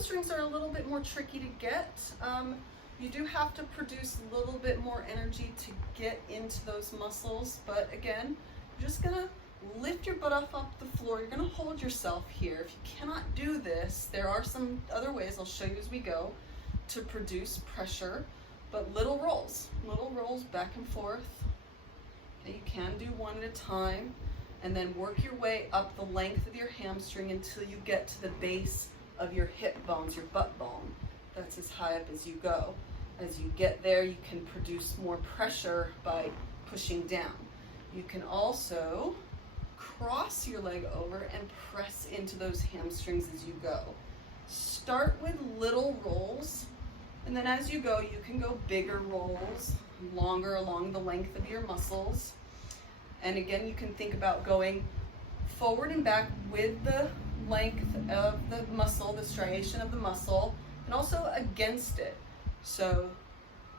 hamstrings are a little bit more tricky to get. You do have to produce a little bit more energy to get into those muscles, but again, you're just gonna lift your butt up the floor. You're gonna hold yourself here. If you cannot do this, there are some other ways I'll show you as we go to produce pressure, but little rolls back and forth. Okay, you can do one at a time, and then work your way up the length of your hamstring until you get to the base of your hip bones, your butt bone. That's as high up as you go. As you get there, you can produce more pressure by pushing down. You can also cross your leg over and press into those hamstrings as you go. Start with little rolls, and then as you go, you can go bigger rolls, longer along the length of your muscles. And again, you can think about going forward and back with the length of the muscle, the striation of the muscle, and also against it. So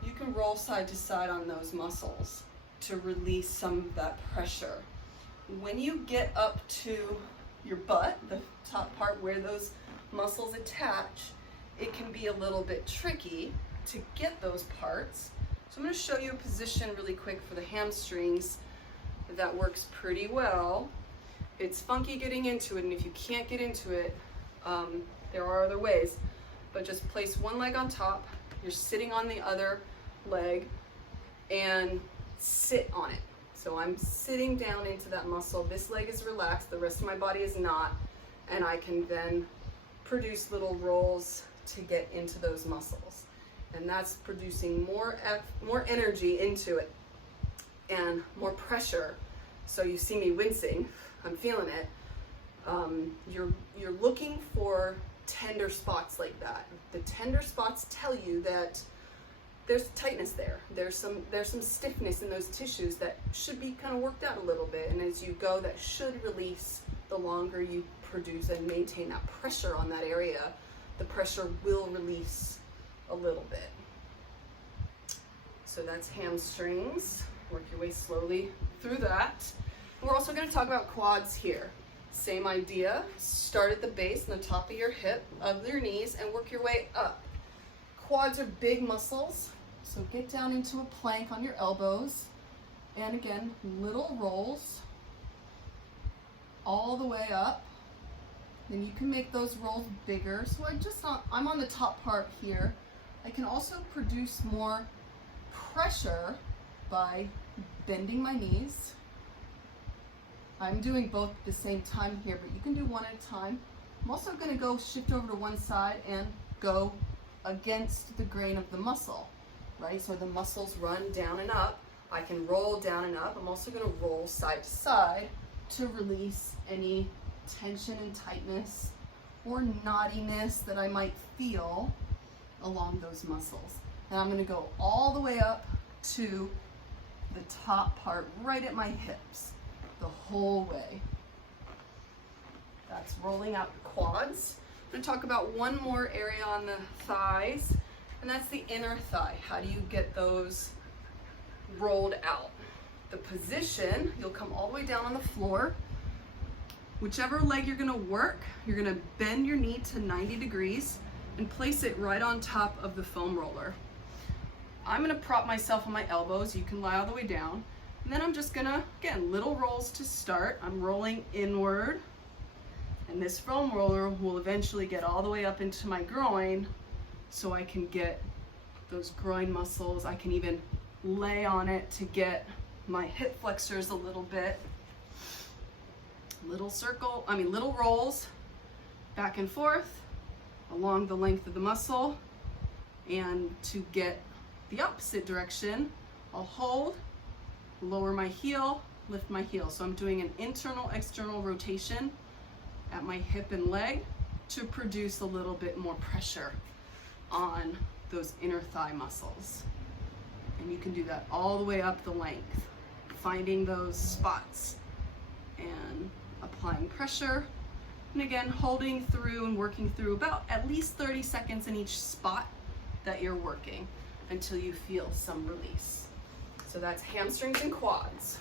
you can roll side to side on those muscles to release some of that pressure. When you get up to your butt, the top part where those muscles attach, it can be a little bit tricky to get those parts. So I'm going to show you a position really quick for the hamstrings that works pretty well. It's funky getting into it, and if you can't get into it, there are other ways, but just place one leg on top, you're sitting on the other leg, and sit on it. So I'm sitting down into that muscle. This leg is relaxed, the rest of my body is not, and I can then produce little rolls to get into those muscles. And that's producing more energy into it and more pressure. So you see me wincing, I'm feeling it. You're looking for tender spots like that. The tender spots tell you that there's tightness there. There's some stiffness in those tissues that should be kind of worked out a little bit. And as you go, that should release the longer you produce and maintain that pressure on that area. The pressure will release a little bit. So that's hamstrings. Work your way slowly through that. We're also going to talk about quads here. Same idea. Start at the base and the top of your hip, of your knees, and work your way up. Quads are big muscles, so get down into a plank on your elbows. And again, little rolls all the way up. Then you can make those rolls bigger. So I'm on the top part here. I can also produce more pressure by bending my knees. I'm doing both at the same time here, but you can do one at a time. I'm also going to go shift over to one side and go against the grain of the muscle, right? So the muscles run down and up. I can roll down and up. I'm also going to roll side to side to release any tension and tightness or knottiness that I might feel along those muscles. And I'm going to go all the way up to the top part, right at my hips, the whole way. That's rolling out the quads. I'm going to talk about one more area on the thighs, and that's the inner thigh. How do you get those rolled out? The position, you'll come all the way down on the floor. Whichever leg you're going to work, you're going to bend your knee to 90 degrees and place it right on top of the foam roller. I'm going to prop myself on my elbows. You can lie all the way down. And then I'm just going to, again, little rolls to start. I'm rolling inward. And this foam roller will eventually get all the way up into my groin so I can get those groin muscles. I can even lay on it to get my hip flexors a little bit. Little rolls back and forth along the length of the muscle. And to get the opposite direction, I'll hold, lower my heel, lift my heel. So I'm doing an internal, external rotation at my hip and leg to produce a little bit more pressure on those inner thigh muscles. And you can do that all the way up the length, finding those spots and applying pressure. And again, holding through and working through about at least 30 seconds in each spot that you're working until you feel some release. So that's hamstrings and quads.